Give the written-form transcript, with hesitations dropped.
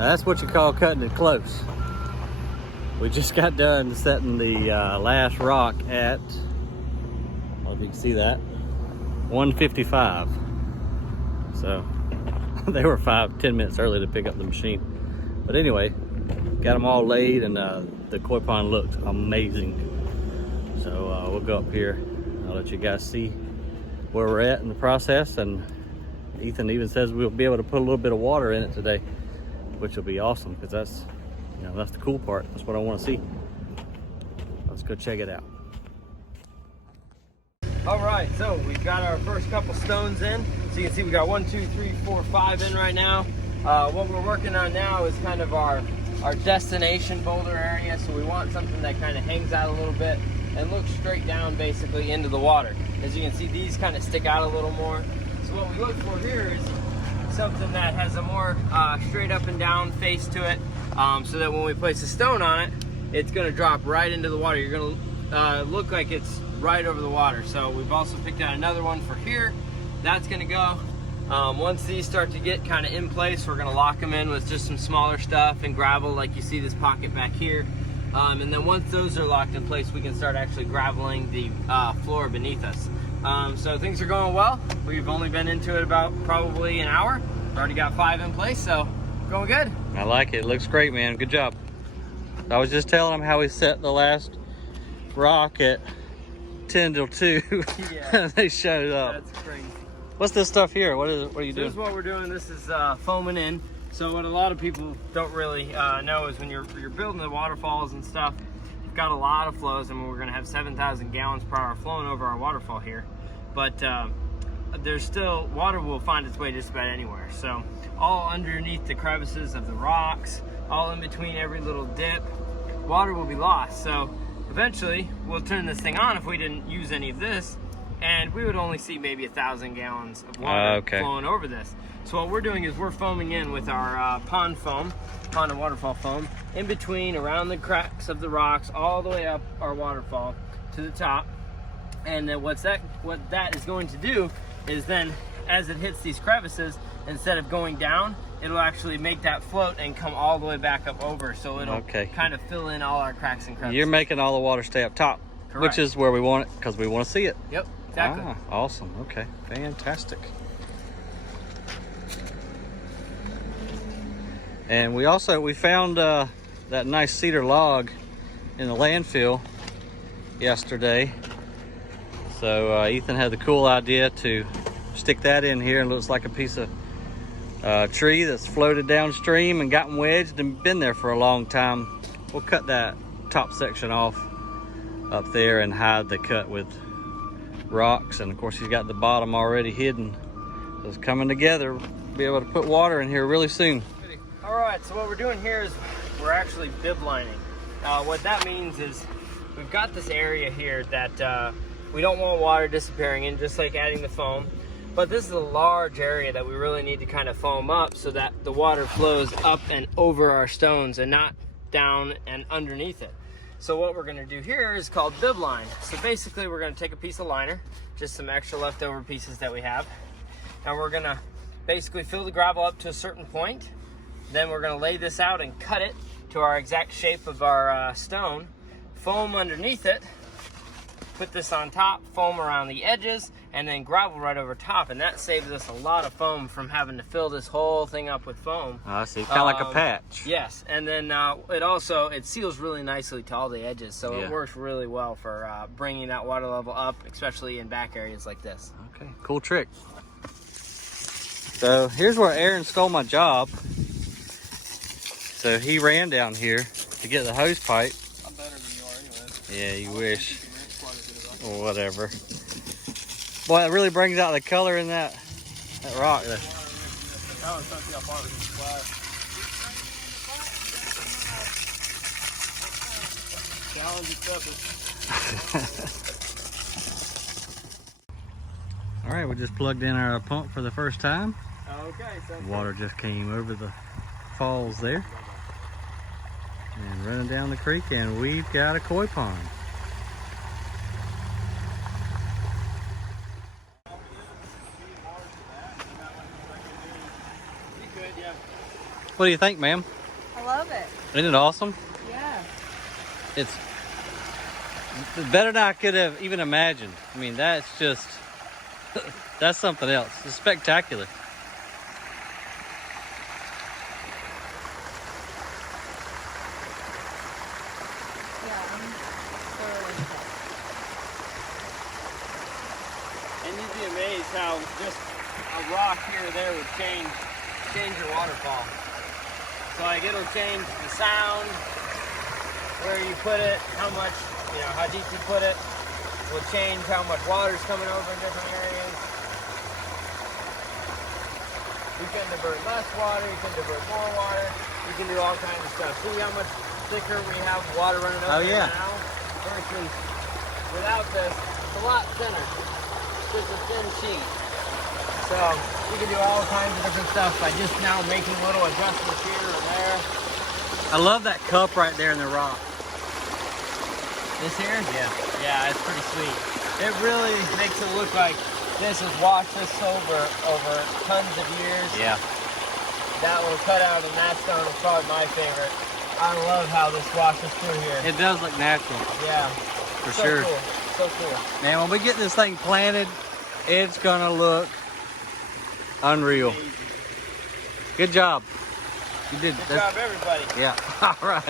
That's what you call cutting it close. We just got done setting the last rock at, well, if you can see that, 155. So they were 5-10 minutes early to pick up the machine. But anyway, got them all laid, and the koi pond looked amazing. So we'll go up here. I'll let you guys see where we're at in the process. And Ethan even says we'll be able to put a little bit of water in it today, which will be awesome, because that's, you know, that's the cool part. That's what I want to see. Let's go check it out. All right, so we've got our first couple stones in. So you can see we got 1, 2, 3, 4, 5 in right now. What we're working on now is kind of our destination boulder area. So we want something that kind of hangs out a little bit and looks straight down basically into the water. As you can see, these kind of stick out a little more. So what we look for here is something that has a more straight up and down face to it, so that when we place a stone on it, it's going to drop right into the water. You're going to look like it's right over the water. So we've also picked out another one for here. That's going to go. Once these start to get kind of in place, we're going to lock them in with just some smaller stuff and gravel, like you see this pocket back here. And then once those are locked in place, we can start actually graveling the floor beneath us. So things are going well. We've only been into it about probably an hour. Already got 5 in place, so going good. I like it. It looks great, man. Good job. I was just telling them how we set the last rock at 10 till 2. Yeah. They showed up. That's crazy. What's this stuff here? What are you doing? This is what we're doing. This is foaming in. So what a lot of people don't really know is when you're building the waterfalls and stuff, you've got a lot of flows, and we're going to have 7,000 gallons per hour flowing over our waterfall here. But there's still, water will find its way just about anywhere. So all underneath the crevices of the rocks, all in between every little dip, water will be lost. So eventually we'll turn this thing on if we didn't use any of this, and we would only see maybe 1,000 gallons of water flowing over this. So what we're doing is we're foaming in with our pond and waterfall foam, in between, around the cracks of the rocks, all the way up our waterfall to the top. And then what that is going to do is then, as it hits these crevices, instead of going down, it'll actually make that float and come all the way back up over. So it'll kind of fill in all our cracks and crevices. You're making all the water stay up top. Correct. Which is where we want it, because we want to see it. Yep, exactly. Ah, awesome. Okay, fantastic. And we found that nice cedar log in the landfill yesterday. So Ethan had the cool idea to stick that in here, and it looks like a piece of tree that's floated downstream and gotten wedged and been there for a long time. We'll cut that top section off up there and hide the cut with rocks, and of course he's got the bottom already hidden. So it's coming together. We'll be able to put water in here really soon. All right, so what we're doing here is we're actually bib lining. What that means is we've got this area here that we don't want water disappearing in, just like adding the foam. But this is a large area that we really need to kind of foam up so that the water flows up and over our stones and not down and underneath it. So what we're gonna do here is called bib line. So basically we're gonna take a piece of liner, just some extra leftover pieces that we have, and we're gonna basically fill the gravel up to a certain point. Then we're gonna lay this out and cut it to our exact shape of our stone, foam underneath it, put this on top, foam around the edges, and then gravel right over top, and that saves us a lot of foam from having to fill this whole thing up with foam. I see, kind of like a patch. Yes, and then it seals really nicely to all the edges, so it works really well for bringing that water level up, especially in back areas like this. Okay, cool trick. So here's where Aaron stole my job. So he ran down here to get the hose pipe. I'm better than you are anyway. Yeah, you wish. Or whatever. Boy, it really brings out the color in that rock there. Challenge accepted. All right, we just plugged in our pump for the first time. Okay. Water just came over the falls there and running down the creek, and we've got a koi pond. What do you think, ma'am? I love it. Isn't it awesome? Yeah. It's better than I could have even imagined. I mean, that's just, that's something else. It's spectacular. Yeah, I'm thoroughly impressed. And you'd be amazed how just a rock here or there would change your waterfall. So like it'll change the sound, where you put it, how much, how deep you put it, will change how much water's coming over in different areas. You can divert less water, you can divert more water, you can do all kinds of stuff. See how much thicker we have water running over here now versus without this, it's a lot thinner. It's just a thin sheet. So you can do all kinds of different stuff by just now making little adjustments here and there. I love that cup right there in the rock. This here? Yeah, it's pretty sweet. It really makes it look like this has washed this over tons of years. Yeah. That little cutout in that stone is probably my favorite. I love how this washes through here. It does look natural. Yeah. For so sure. Cool. So cool. Man, when we get this thing planted, it's gonna look unreal. Amazing. Good job. You did. Good job, everybody. Yeah. All right.